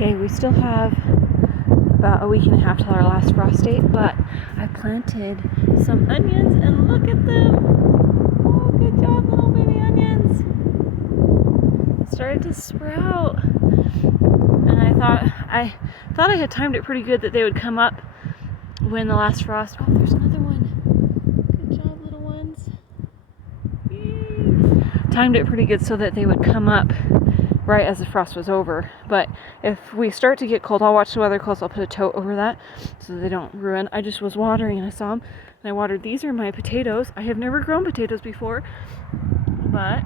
Okay, we still have about a week and a half till our last frost date, but I planted some onions and look at them. Oh, good job, little baby onions. It started to sprout, and I thought I had timed it pretty good that they would come up when the last frost. Oh, there's another one. Good job, little ones. Yay. Timed it pretty good so that they would come up right as the frost was over. But if we start to get cold, I'll watch the weather close. I'll put a tote over that so they don't ruin. I just was watering and I saw them and I watered. These are my potatoes. I have never grown potatoes before, but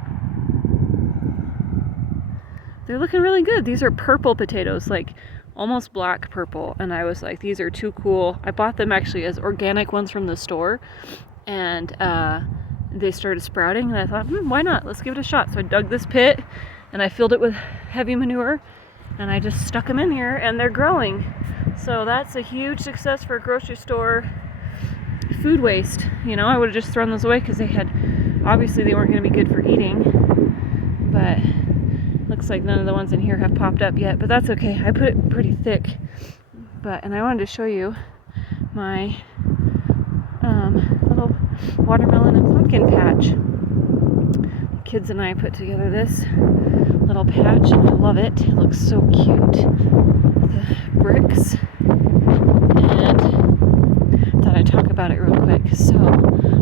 they're looking really good. These are purple potatoes, like almost black purple, and I was like, these are too cool. I bought them actually as organic ones from the store, and they started sprouting, and I thought, why not? Let's give it a shot. So I dug this pit and I filled it with heavy manure, and I just stuck them in here, and they're growing. So that's a huge success for a grocery store food waste. You know, I would have just thrown those away because they weren't going to be good for eating, but looks like none of the ones in here have popped up yet, but that's okay. I put it pretty thick, and I wanted to show you my little watermelon and pumpkin patch. The kids and I put together this little patch, and I love it. It looks so cute. The bricks, and I thought I'd talk about it real quick. So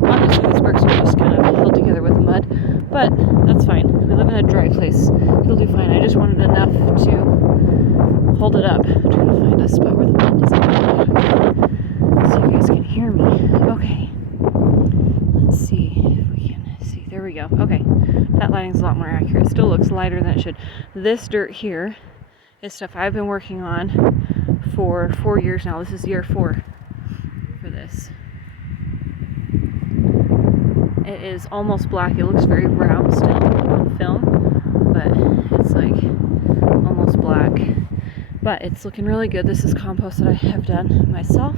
obviously these bricks are just kind of held together with mud, but that's fine. We live in a dry place. It'll do fine. I just wanted enough to hold it up. I'm trying to find a spot where the wind is so you guys can hear me. Okay. Let's see if we can see. There we go. Okay. That lighting's a lot more accurate. It still looks lighter than it should. This dirt here is stuff I've been working on for 4 years now. This is year 4 for this. It is almost black. It looks very brown still on film, but it's like almost black. But it's looking really good. This is compost that I have done myself,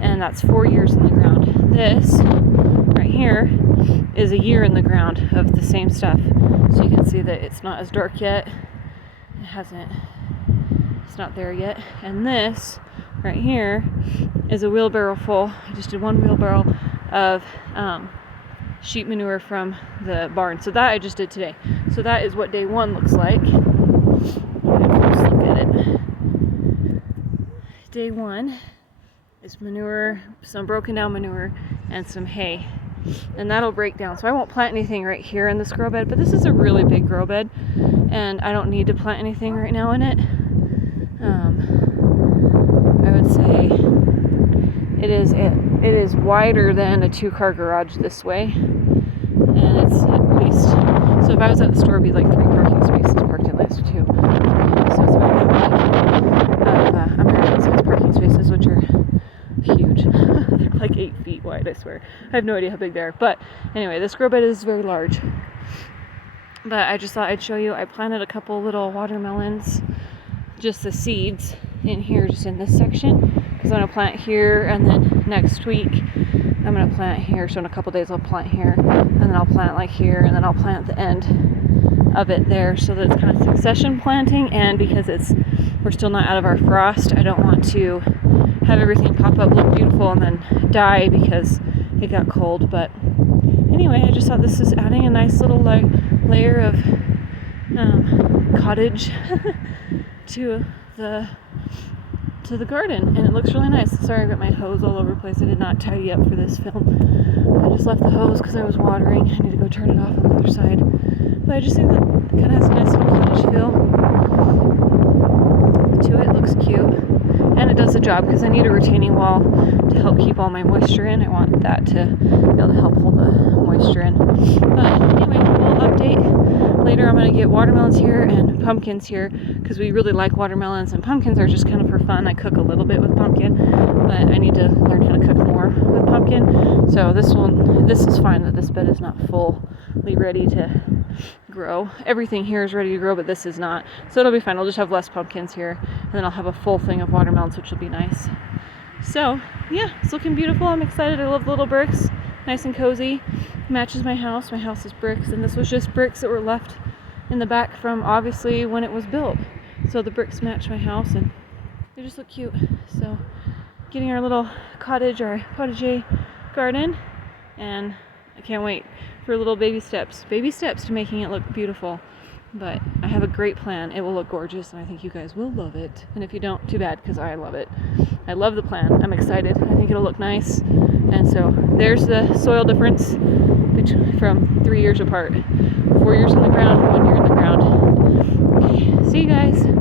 and that's 4 years in the ground. This right here is a year in the ground of the same stuff. So you can see that it's not as dark yet. It's not there yet. And this right here is a wheelbarrow full. I just did 1 wheelbarrow of sheep manure from the barn. So that I just did today. So that is what day 1 looks like. Let's look at it. Day 1 is manure, some broken down manure, and some hay. And that'll break down. So I won't plant anything right here in this grow bed, but this is a really big grow bed, and I don't need to plant anything right now in it. I would say it is wider than a 2-car garage this way, and it's at least, so if I was at the store, it'd be like 3 parking spaces parked in this too. So it's about that like American size parking spaces, which are huge. They're like 8 feet wide, I swear. I have no idea how big they are, but anyway, this grow bed is very large. But I just thought I'd show you. I planted a couple little watermelons, just the seeds, in here, just in this section, because I'm going to plant here, and then next week I'm going to plant here. So in a couple days I'll plant here, and then I'll plant like here, and then I'll plant the end of it there, so that it's kind of succession planting. And because we're still not out of our frost, I don't want to have everything pop up, look beautiful, and then die because it got cold. But anyway, I just thought this is adding a nice little layer of cottage to the garden, and it looks really nice. Sorry, I got my hose all over the place. I did not tidy up for this film. I just left the hose because I was watering. I need to go turn it off on the other side. But I just think that it kind of has a nice little cottage feel to it. Looks cute. And it does the job because I need a retaining wall to help keep all my moisture in. I want that to be able to help hold the moisture in. But anyway, we'll update. Later I'm going to get watermelons here and pumpkins here because we really like watermelons, and pumpkins are just kind of for fun. I cook a little bit with pumpkin, but I need to learn how to cook more with pumpkin. So this is fine that this bed is not fully ready to grow. Everything here is ready to grow, but this is not. So it'll be fine. I'll just have less pumpkins here, and then I'll have a full thing of watermelons, which will be nice. So yeah, it's looking beautiful. I'm excited. I love the little bricks. Nice and cozy. Matches my house. My house is bricks, and this was just bricks that were left in the back from obviously when it was built. So the bricks match my house and they just look cute. So getting our little cottage or potager garden, and I can't wait for little baby steps to making it look beautiful. But I have a great plan. It will look gorgeous, and I think you guys will love it. And if you don't, too bad, because I love it. I love the plan. I'm excited. I think it'll look nice. And so there's the soil difference from 3 years apart. 4 years in the ground, 1 year in the ground. Okay, see you guys.